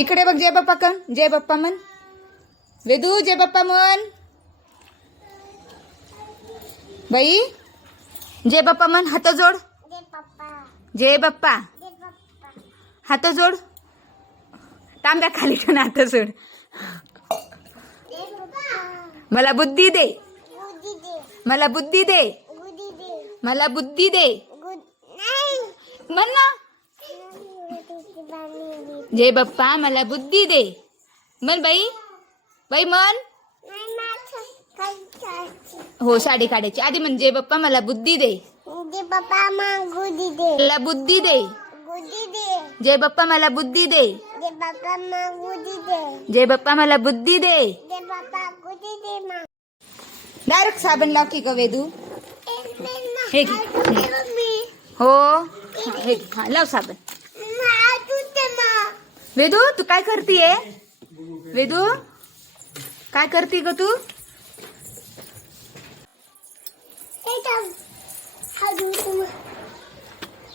इकडे बघ जय बाप्पा कन जय बाप्पा मन. वेदू जय बाप्पा मन. बाई जय बाप्पा मन हात जोड. जय बाप्पा. हात जोड. तांब्या खाली ठेवून हात जोड. मला बुद्धी दे. मला बुद्धी दे. मला बुद्धी दे. म्हण ना. जय बाप्पा मला बुद्धी दे. म्हण बाई बाई म्हण नाही माझं काही चालची हो साडी काढायची. आधी म्हण जय बाप्पा मला बुद्धी दे. दे पप्पा मग गुदी दे. मला बुद्धी दे. गुदी दे. जय बाप्पा मला बुद्धी दे. दे पप्पा मग गुदी दे. जय बाप्पा मला बुद्धी दे. दे पप्पा गुदी दे मग डायरेक्ट साबण लाव की ग वेदू? हे घे. मम्मी? हो. हा, हे घे. हा, लाव साबण. तुझे मग वेदू तू काय करतीये? वेदू काय करती ग तू?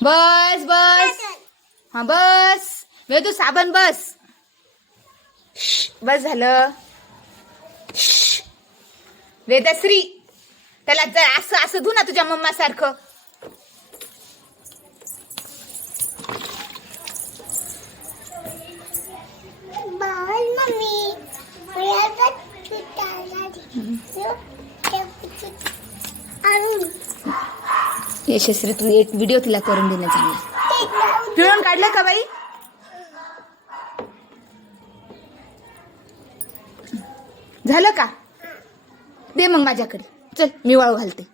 बस बस. हा बस. वेदू साबण बस. बस झालं. वेदश्री त्याला जर असं असं धू ना तुझ्या मम्मा सारखं यशस्वी तू एक व्हिडिओ तिला करून देणं चांगला. पिळून काढलं का बाई? झालं का? दे मग माझ्याकडे. चल मी वाळू घालते.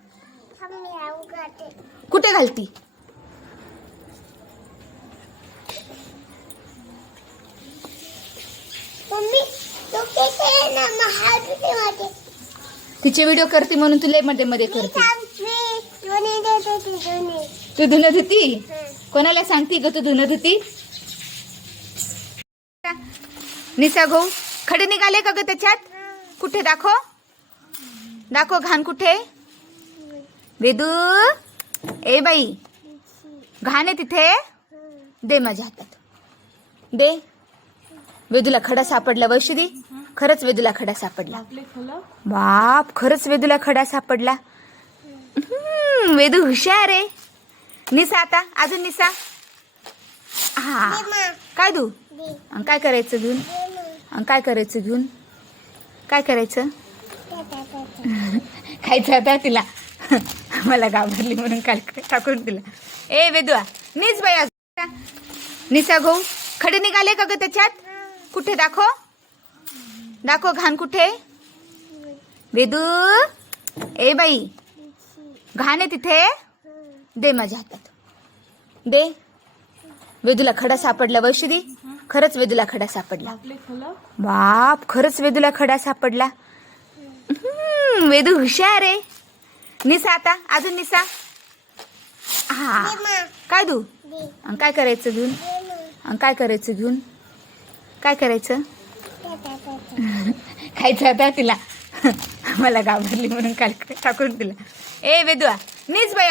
कुठे घालती? मम्मी तिचे व्हिडिओ करते म्हणून तुला मध्ये मध्ये करते. होती तू धुणं धुती. कोणाला सांगती ग तू धुणं धुती? निसा गो खडे निघाले का ग त्याच्यात? कुठे दाखव? दाखव घाण कुठे? वेदू ए बाई घाण आहे तिथे? दे माझ्या हातात. दे. वेदूला खडा सापडला वैशुदी खरंच वेदूला खडा सापडला. बाप खरंच वेदूला खडा सापडला. हम्म, वेदू हुशार आहे. निसा आता अजून निसा? हा. काय दू? दे. आणि काय करायचं घेऊन? काय करायचं घेऊन? काय करायचं. खायचं आता तिला? मला घाबरली म्हणून काल टाकून तिला ए वेदुआ नीच बाई आज निसा गो खडे निघाले का ग त्याच्यात? कुठे दाखव. दाखव घाण कुठे? वेदू ए बाई घाण आहे तिथे? दे माझ्या हातात. दे. वेदूला खडा सापडला वैशुदी. खरंच वेदूला खडा सापडला. बाप खरंच वेदूला खडा सापडला. हम्म, वेदू हुशार आहे. निसा आता अजून निसा. हा. काय दू? दे. आणि काय करायचं घेऊन? काय करायचं घेऊन? काय करायचं. खायचं आता तिला. मला घाबरली म्हणून काल टाकून तिला ए वेदुआ मीच बाई